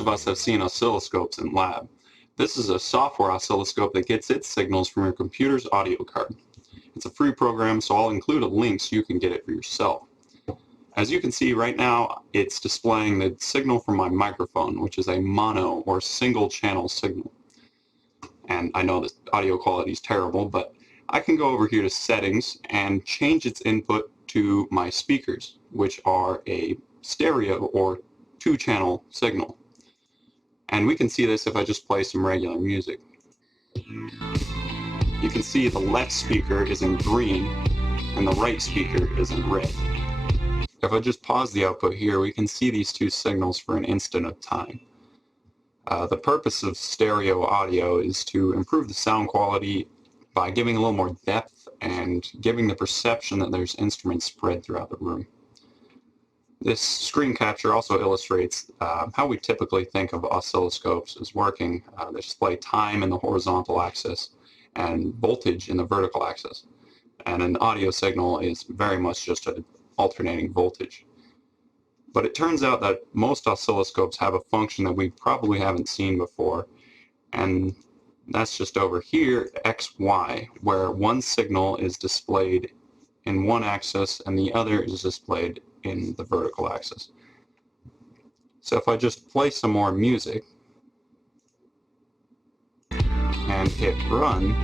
Most of us have seen oscilloscopes in lab. This is a software oscilloscope that gets its signals from your computer's audio card. It's a free program, so I'll include a link so you can get it for yourself. As you can see right now, it's displaying the signal from my microphone, which is a mono or single channel signal. And I know the audio quality is terrible, but I can go over here to settings and change its input to my speakers, which are a stereo or two-channel signal. And we can see this if I just play some regular music. You can see the left speaker is in green and the right speaker is in red. If I just pause the output here, we can see these two signals for an instant of time. The purpose of stereo audio is to improve the sound quality by giving a little more depth and giving the perception that there's instruments spread throughout the room. This screen capture also illustrates how we typically think of oscilloscopes as working. They display time in the horizontal axis and voltage in the vertical axis. And an audio signal is very much just an alternating voltage. But it turns out that most oscilloscopes have a function that we probably haven't seen before, and that's just over here, XY, where one signal is displayed in one axis and the other is displayed in the vertical axis. So if I just play some more music and hit run,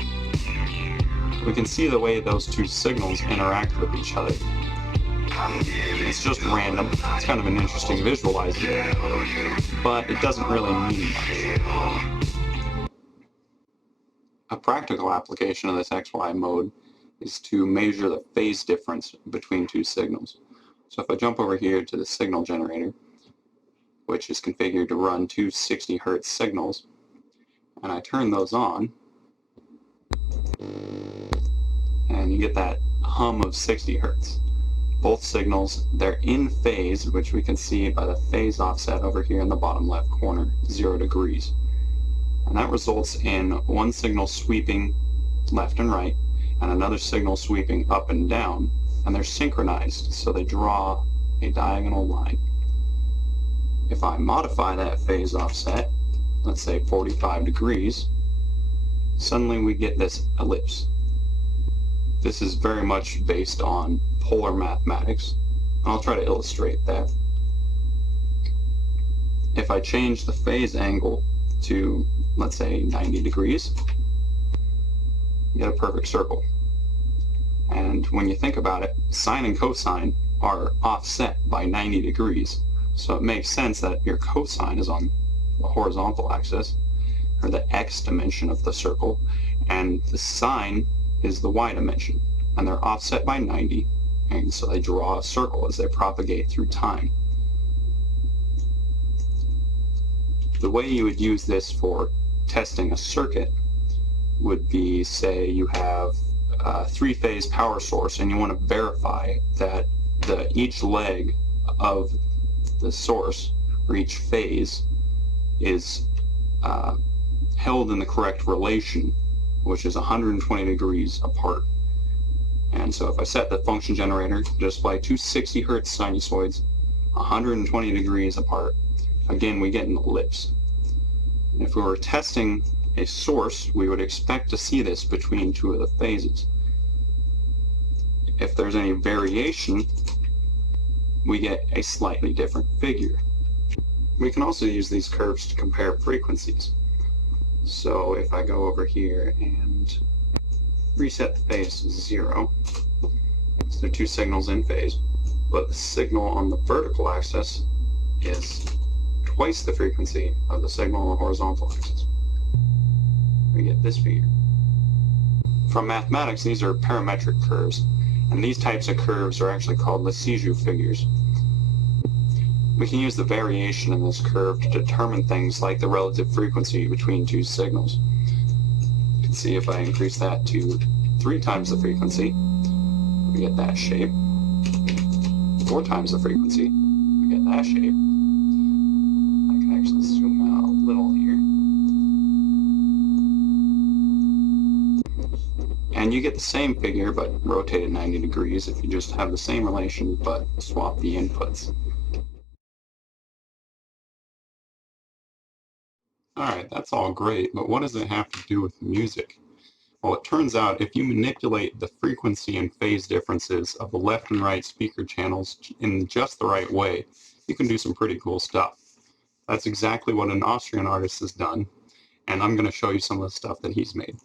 we can see the way those two signals interact with each other. It's just random. It's kind of an interesting visualizer, but it doesn't really mean much. A practical application of this XY mode is to measure the phase difference between two signals. So if I jump over here to the signal generator, which is configured to run two 60 Hz signals, and I turn those on, and you get that hum of 60 Hz. Both signals, they're in phase, which we can see by the phase offset over here in the bottom left corner, 0 degrees. And that results in one signal sweeping left and right, and another signal sweeping up and down, and they're synchronized, so they draw a diagonal line. If I modify that phase offset, let's say 45 degrees, suddenly we get this ellipse. This is very much based on polar mathematics, and I'll try to illustrate that. If I change the phase angle to, let's say, 90 degrees, you get a perfect circle. And when you think about it, sine and cosine are offset by 90 degrees, so it makes sense that your cosine is on the horizontal axis, or the x dimension of the circle, and the sine is the y dimension, and they're offset by 90, and so they draw a circle as they propagate through time. The way you would use this for testing a circuit would be, say you have a three-phase power source and you want to verify that each leg of the source, or each phase, is held in the correct relation, which is 120 degrees apart. And so if I set the function generator to display two 60 Hz sinusoids 120 degrees apart, again we get an ellipse. And if we were testing a source, we would expect to see this between two of the phases. If there's any variation, we get a slightly different figure. We can also use these curves to compare frequencies. So if I go over here and reset the phase to 0, so there are two signals in phase, but the signal on the vertical axis is twice the frequency of the signal on the horizontal axis. We get this figure. From mathematics, these are parametric curves, and these types of curves are actually called Lissajous figures. We can use the variation in this curve to determine things like the relative frequency between two signals. You can see if I increase that to 3 times the frequency, we get that shape. 4 times the frequency, we get that shape. I can actually zoom out a little here. And you get the same figure, but rotated 90 degrees if you just have the same relation, but swap the inputs. Alright, that's all great, but what does it have to do with music? Well, it turns out if you manipulate the frequency and phase differences of the left and right speaker channels in just the right way, you can do some pretty cool stuff. That's exactly what an Austrian artist has done, and I'm going to show you some of the stuff that he's made.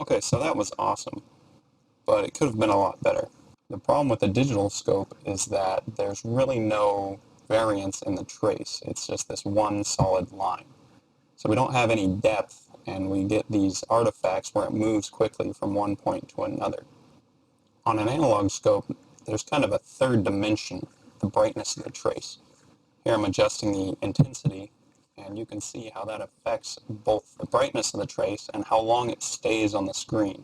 Okay, so that was awesome, but it could have been a lot better. The problem with the digital scope is that there's really no variance in the trace. It's just this one solid line. So we don't have any depth, and we get these artifacts where it moves quickly from one point to another. On an analog scope, there's kind of a third dimension, the brightness of the trace. Here I'm adjusting the intensity, and you can see how that affects both the brightness of the trace and how long it stays on the screen.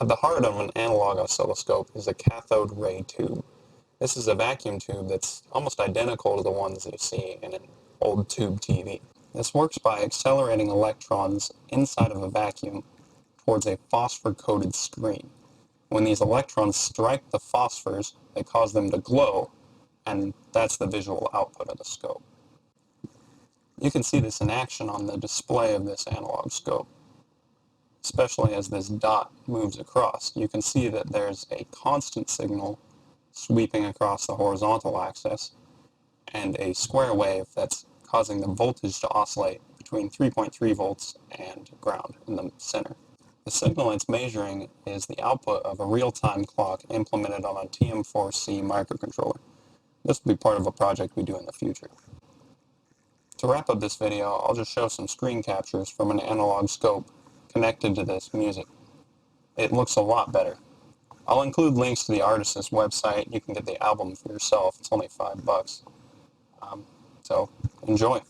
At the heart of an analog oscilloscope is a cathode ray tube. This is a vacuum tube that's almost identical to the ones you see in an old tube TV. This works by accelerating electrons inside of a vacuum towards a phosphor-coated screen. When these electrons strike the phosphors, they cause them to glow, and that's the visual output of the scope. You can see this in action on the display of this analog scope, especially as this dot moves across. You can see that there's a constant signal sweeping across the horizontal axis and a square wave that's causing the voltage to oscillate between 3.3 volts and ground in the center. The signal it's measuring is the output of a real-time clock implemented on a TM4C microcontroller. This will be part of a project we do in the future. To wrap up this video, I'll just show some screen captures from an analog scope connected to this music. It looks a lot better. I'll include links to the artist's website. You can get the album for yourself. It's only $5. So enjoy.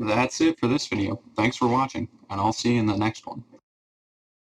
That's it for this video. Thanks for watching, and I'll see you in the next one.